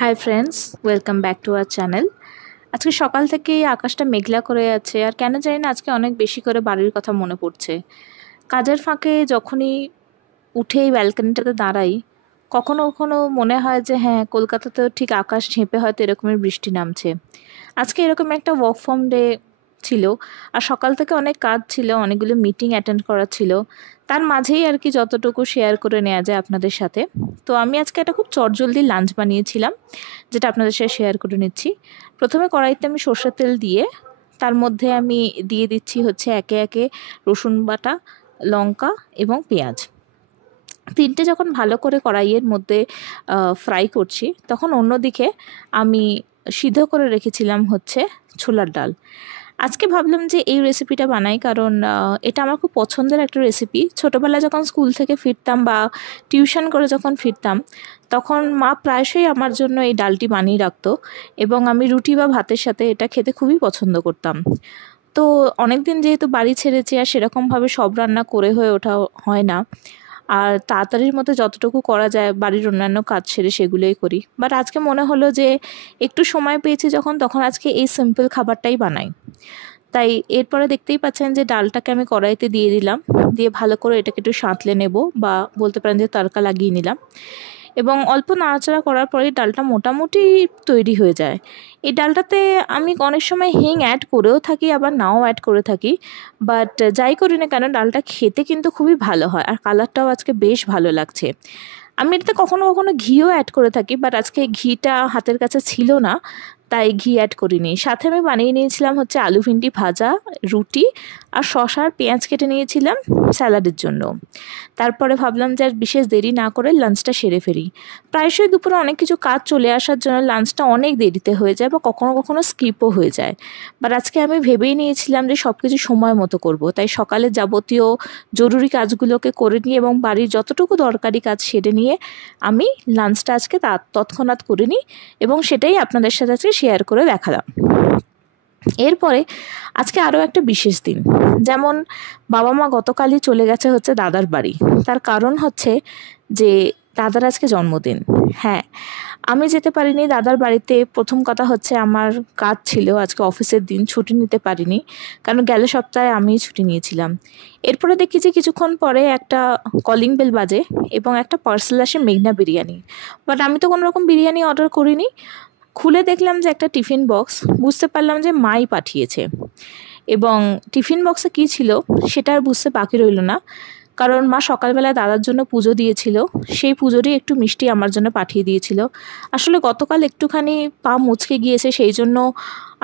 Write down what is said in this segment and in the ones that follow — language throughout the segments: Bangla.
Hi friends, welcome back to our channel. আজকে সকাল থেকেই আকাশটা মেঘলা করে আছে, আর কেন জানি না আজকে অনেক বেশি করে বাড়ির কথা মনে পড়ছে। কাজের ফাঁকে যখনই উঠে এই ব্যালকনিটাতে দাঁড়াই, কখনো কখনো মনে হয় যে হ্যাঁ, কলকাতাতেও ঠিক আকাশ ঝেঁপে হয়তো এরকমের বৃষ্টি নামছে। আজকে এরকম একটা ওয়ার্ক ফ্রম ডে ছিল, আর সকাল থেকে অনেক কাজ ছিল, অনেকগুলো মিটিং অ্যাটেন্ড করা ছিল। তার মাঝেই আর কি যতটুকু শেয়ার করে নেওয়া যায় আপনাদের সাথে। তো আমি আজকে একটা খুব চটজলদি লাঞ্চ বানিয়েছিলাম, যেটা আপনাদের সাথে শেয়ার করে নিচ্ছি। প্রথমে কড়াইতে আমি সর্ষের তেল দিয়ে তার মধ্যে আমি দিয়ে দিচ্ছি হচ্ছে একে একে রসুন বাটা, লঙ্কা এবং পেঁয়াজ। তিনটে যখন ভালো করে কড়াইয়ের মধ্যে ফ্রাই করছি, তখন অন্যদিকে আমি সিদ্ধ করে রেখেছিলাম হচ্ছে ছোলার ডাল। আজকে ভাবলাম যে এই রেসিপিটা বানাই, কারণ এটা আমার খুব পছন্দের একটা রেসিপি। ছোটোবেলায় যখন স্কুল থেকে ফিরতাম বা টিউশন করে যখন ফিরতাম, তখন মা প্রায়শই আমার জন্য এই ডালটি বানিয়ে রাখতো, এবং আমি রুটি বা ভাতের সাথে এটা খেতে খুবই পছন্দ করতাম। তো অনেক দিন যেহেতু বাড়ি ছেড়েছি, আর সেরকমভাবে সব রান্না করে হয়ে ওঠা হয় না, আর তাড়াতাড়ির মধ্যে যতটুকু করা যায় বাড়ির অন্যান্য কাজ সেরে সেগুলোই করি। বাট আজকে মনে হলো যে একটু সময় পেয়েছি যখন, তখন আজকে এই সিম্পল খাবারটাই বানাই। তাই এরপরে দেখতেই পাচ্ছেন যে ডালটাকে আমি কড়াইতে দিয়ে দিলাম, দিয়ে ভালো করে এটাকে একটু সাঁতলে নেব, বা বলতে পারেন যে তড়কা লাগিয়ে নিলাম। এবং অল্প নাড়াচাড়া করার পরেই ডালটা মোটামুটি তৈরি হয়ে যায়। এই ডালটাতে আমি অনেক সময় হিং অ্যাড করেও থাকি, আবার নাও অ্যাড করে থাকি। বাট যাই করি না কেন, ডালটা খেতে কিন্তু খুবই ভালো হয়, আর কালারটাও আজকে বেশ ভালো লাগছে। আমি এটাতে কখনো কখনো ঘিও অ্যাড করে থাকি, বাট আজকে ঘিটা হাতের কাছে ছিল না, তাই ঘি অ্যাড করিনি। সাথে আমি বানিয়ে নিয়েছিলাম হচ্ছে আলু ভিন্ডি ভাজা, রুটি, আর শসা আর পেঁয়াজ কেটে নিয়েছিলাম স্যালাডের জন্য। তারপরে ভাবলাম যে আর বিশেষ দেরি না করে লাঞ্চটা সেরে ফেলি। প্রায়শই দুপুরে অনেক কিছু কাজ চলে আসার জন্য লাঞ্চটা অনেক দেরিতে হয়ে যায়, বা কখনো কখনো স্কিপও হয়ে যায়। বাট আজকে আমি ভেবেই নিয়েছিলাম যে সব কিছু সময় মতো করব, তাই সকালে যাবতীয় জরুরি কাজগুলোকে করে নিয়ে এবং বাড়ির যতটুকু দরকারি কাজ সেরে নিয়ে আমি লাঞ্চটা আজকে তৎক্ষণাৎ করে নিই, এবং সেটাই আপনাদের সাথে আজকে শেয়ার করে দেখালাম। এরপরে আজকে আরও একটা বিশেষ দিন। যেমন বাবা মা গতকালই চলে গেছে হচ্ছে দাদার বাড়ি। তার কারণ হচ্ছে যে দাদার আজকে জন্মদিন। হ্যাঁ, আমি যেতে পারিনি দাদার বাড়িতে। প্রথম কথা হচ্ছে আমার কাজ ছিল, আজকে অফিসের দিন, ছুটি নিতে পারিনি, কারণ গেল সপ্তাহে আমিই ছুটি নিয়েছিলাম। এরপরে দেখি যে কিছুক্ষণ পরে একটা কলিং বেল বাজে এবং একটা পার্সেল আসে মেঘনা বিরিয়ানি। বাট আমি তো কোনো রকম বিরিয়ানি অর্ডার করিনি। খুলে দেখলাম যে একটা টিফিন বক্স, বুঝতে পারলাম যে মাই পাঠিয়েছে। এবং টিফিন বক্সে কী ছিল সেটা আর বুঝতে বাকি রইল না, কারণ মা সকালবেলা দাদার জন্য পুজো দিয়েছিল, সেই পুজোরই একটু মিষ্টি আমার জন্য পাঠিয়ে দিয়েছিল। আসলে গতকাল একটুখানি পা মুচকে গিয়েছে, সেই জন্য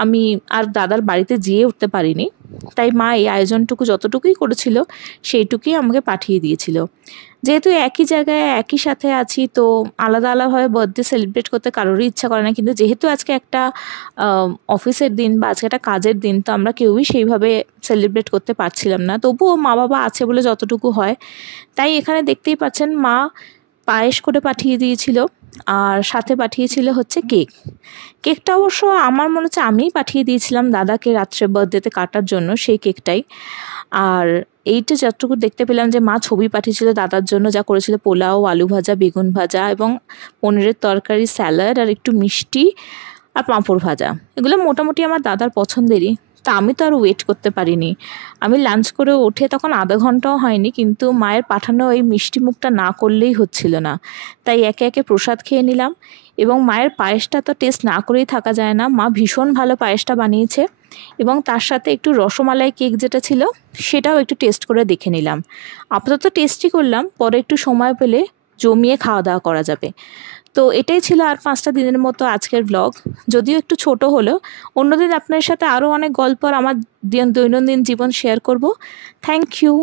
আমি আর দাদার বাড়িতে যেয়ে উঠতে পারিনি। তাই মা এই আয়োজনটুকু যতটুকুই করেছিল সেইটুকুই আমাকে পাঠিয়ে দিয়েছিল। যেহেতু একই জায়গায় একই সাথে আছি, তো আলাদা আলাদাভাবে বার্থডে সেলিব্রেট করতে কারোরই ইচ্ছা করে না, কিন্তু যেহেতু আজকে একটা অফিসের দিন বা আজকে একটা কাজের দিন, তো আমরা কেউই সেইভাবে সেলিব্রেট করতে পারছিলাম না। তবুও মা বাবা আছে বলে যতটুকু হয়। তাই এখানে দেখতেই পাচ্ছেন মা পায়েস করে পাঠিয়ে দিয়েছিল, আর সাথে পাঠিয়েছিল হচ্ছে কেক। কেকটা অবশ্য আমার মনে হচ্ছে আমিই পাঠিয়ে দিয়েছিলাম দাদাকে রাত্রে বার্থডেতে কাটার জন্য, সেই কেকটাই। আর এইটা যতটুকু দেখতে পেলাম যে মা ছবি পাঠিয়েছিল দাদার জন্য, যা করেছিল পোলাও, আলু ভাজা, বেগুন ভাজা এবং পনিরের তরকারি, স্যালাড, আর একটু মিষ্টি আর পাঁপড় ভাজা। এগুলো মোটামুটি আমার দাদার পছন্দেরই। তা আমি তো আর ওয়েট করতে পারিনি। আমি লাঞ্চ করে উঠে তখন আধা ঘন্টাও হয়নি, কিন্তু মায়ের পাঠানো এই মিষ্টি মুখটা না করলেই হচ্ছিল না। তাই একে একে প্রসাদ খেয়ে নিলাম, এবং মায়ের পায়েসটা তো টেস্ট না করেই থাকা যায় না। মা ভীষণ ভালো পায়েসটা বানিয়েছে, এবং তার সাথে একটু রসমালাই কেক যেটা ছিল সেটাও একটু টেস্ট করে দেখে নিলাম। আপাতত টেস্টই করলাম, পরে একটু সময় পেলে জমিয়ে খাওয়া দাওয়া করা যাবে। তো এটাই ছিল আর 5টা দিনের মতো আজকের ব্লগ। যদিও একটু ছোট হলো, অন্যদিন আপনার সাথে আরও অনেক গল্প আর আমার দৈনন্দিন জীবন শেয়ার করব। Thank you.